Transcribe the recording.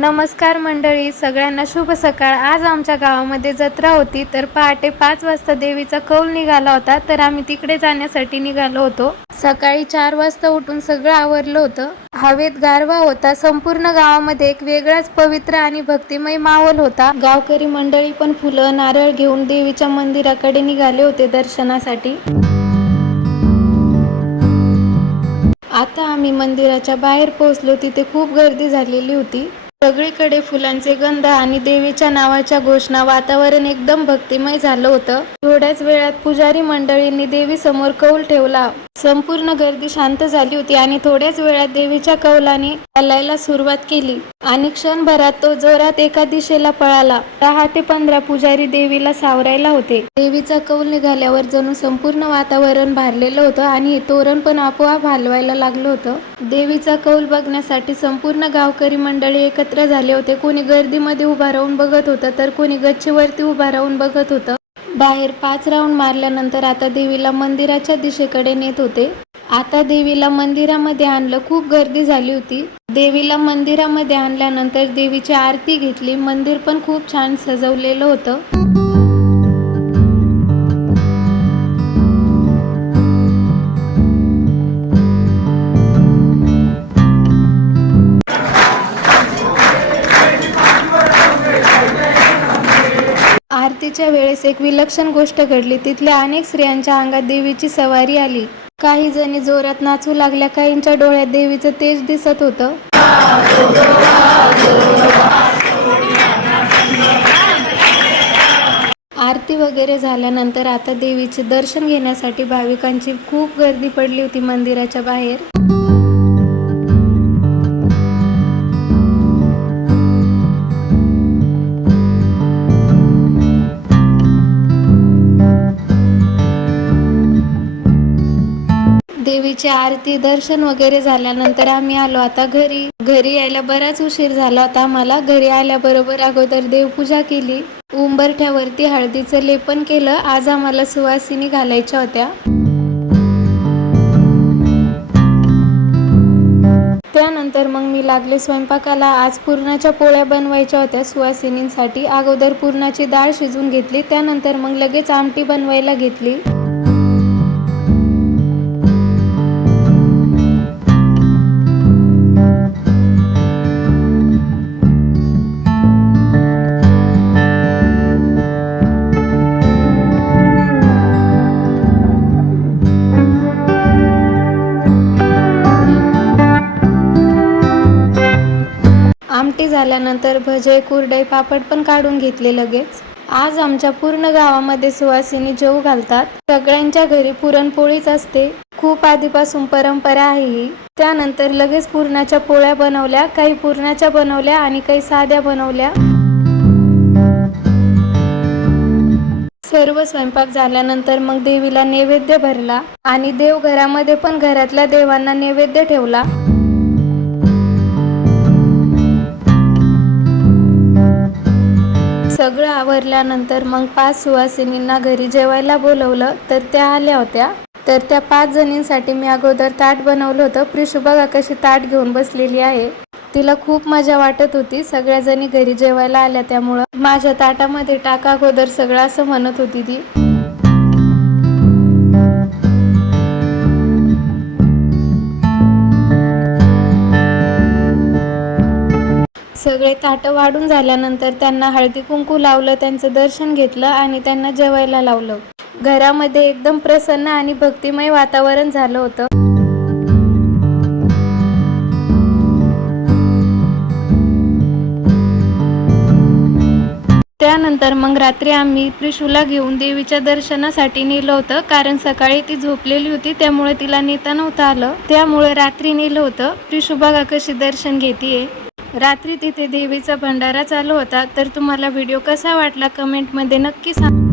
नमस्कार मंडळी सगळ्यांना शुभ सकाळ. आज आमच्या गावामध्ये जत्रा होती तर पहाटे पाच वाजता देवीचा कौल निघाला होता तर आम्ही तिकडे जाण्यासाठी निघालो होतो. सकाळी चार वाजता उठून सगळं आवरलं होतं. हवेत गारवा होता संपूर्ण गावामध्ये एक वेगळाच पवित्र आणि भक्तिमय माहोल होता. गावकरी मंडळी पण फुलं नारळ घेऊन देवीच्या मंदिराकडे निघाले होते दर्शनासाठी. आता आम्ही मंदिराच्या बाहेर पोहोचलो तिथे खूप गर्दी झालेली होती. सगळीकडे फुलांचे गंध आणि देवीच्या नावाच्या घोषणा वातावरण एकदम भक्तिमय झालं होतं. थोड्याच वेळात पुजारी मंडळींनी देवी समोर कौल ठेवला. संपूर्ण गर्दी शांत झाली होती आणि थोड्याच वेळात देवीच्या कौलाने चालायला सुरुवात केली. आणि क्षणभरात तो जोरात एका दिशेला पळाला. दहा ते पंधरा पुजारी देवीला सावरायला होते. देवीचा कौल निघाल्यावर जणू संपूर्ण वातावरण भारलेलं होतं आणि तोरण पण आपोआप हलवायला लागलं होतं. देवीचा कौल बघण्यासाठी संपूर्ण गावकरी मंडळी एकत्र झाले होते. कोणी गर्दीमध्ये उभा राहून बघत होतं तर कोणी गच्चीवरती उभा राहून बघत होतं. बाहेर पाच राऊंड मारल्यानंतर आता देवीला मंदिराच्या दिशेकडे नेत होते. आता देवीला मंदिरामध्ये आणलं खूप गर्दी झाली होती. देवीला मंदिरामध्ये आणल्यानंतर देवीची आरती घेतली. मंदिर पण खूप छान सजवलेलं होतं. आरतीच्या वेळेस एक विलक्षण गोष्ट घडली. तिथल्या अनेक स्त्रियांच्या अंगात देवीची सवारी आली. काही जणी जोरात नाचू लागल्या काहींच्या डोळ्यात देवीचं तेज दिसत होतं. आरती वगैरे झाल्यानंतर आता देवीचे दर्शन घेण्यासाठी भाविकांची खूप गर्दी पडली होती मंदिराच्या बाहेर. देवीची आरती दर्शन वगैरे झाल्यानंतर आम्ही आलो. आता घरी घरी यायला बराच उशीर झाला होता. आम्हाला घरी आल्याबरोबर अगोदर देवपूजा केली. उंबरठ्यावरती हळदीचं लेपन केलं. आज आम्हाला सुवासिनी घालायच्या होत्या. त्यानंतर मग मी लागले स्वयंपाकाला. आज पुरणाच्या पोळ्या बनवायच्या होत्या सुवासिनींसाठी. अगोदर पुरणाची डाळ शिजून घेतली. त्यानंतर मग लगेच आमटी बनवायला घेतली. आमटी झाल्यानंतर भजे कुरडई पापड पण काढून घेतले लगेच. आज आमच्या पूर्ण गावामध्ये सुवासिनी जेव घालतात. सगळ्यांच्या घरी पुरणपोळीच असते. खूप आधीपासून परंपरा आहे ही. त्यानंतर लगेच पुरणाच्या पोळ्या बनवल्या काही पुरणाच्या बनवल्या आणि काही साध्या बनवल्या. सर्व स्वयंपाक झाल्यानंतर मग देवीला नैवेद्य भरला आणि देवघरामध्ये पण घरातल्या देवांना नैवेद्य ठेवला. आवरल्यानंतर मग पाच सुवासिनींना घरी जेवायला बोलवलं तर त्या आल्या होत्या. तर त्या पाच जणींसाठी मी अगोदर ताट बनवलं होतं. प्रिशू बघा कशी ताट घेऊन बसलेली आहे. तिला खूप मजा वाटत होती. सगळ्या जणी घरी जेवायला आल्या त्यामुळं माझ्या ताटामध्ये टाका अगोदर सगळं असं म्हणत होती ती. सगळे ताटं वाढून झाल्यानंतर त्यांना हळदी कुंकू लावलं त्यांचं दर्शन घेतलं आणि त्यांना जेवायला लावलं. घरामध्ये एकदम प्रसन्न आणि भक्तिमय वातावरण झालं होतं. त्यानंतर मग रात्री आम्ही त्रिशूला घेऊन देवीच्या दर्शनासाठी नेलं होतं. कारण सकाळी ती झोपलेली होती त्यामुळे तिला नेता नव्हतं आलं. त्यामुळे रात्री नेलं होतं. त्रिशू बघा कशी दर्शन घेतीये. रात्री तिथे देवीचा भंडारा चालू होता. तर तुम्हाला व्हिडिओ कसा वाटला कमेंटमध्ये नक्की सांग.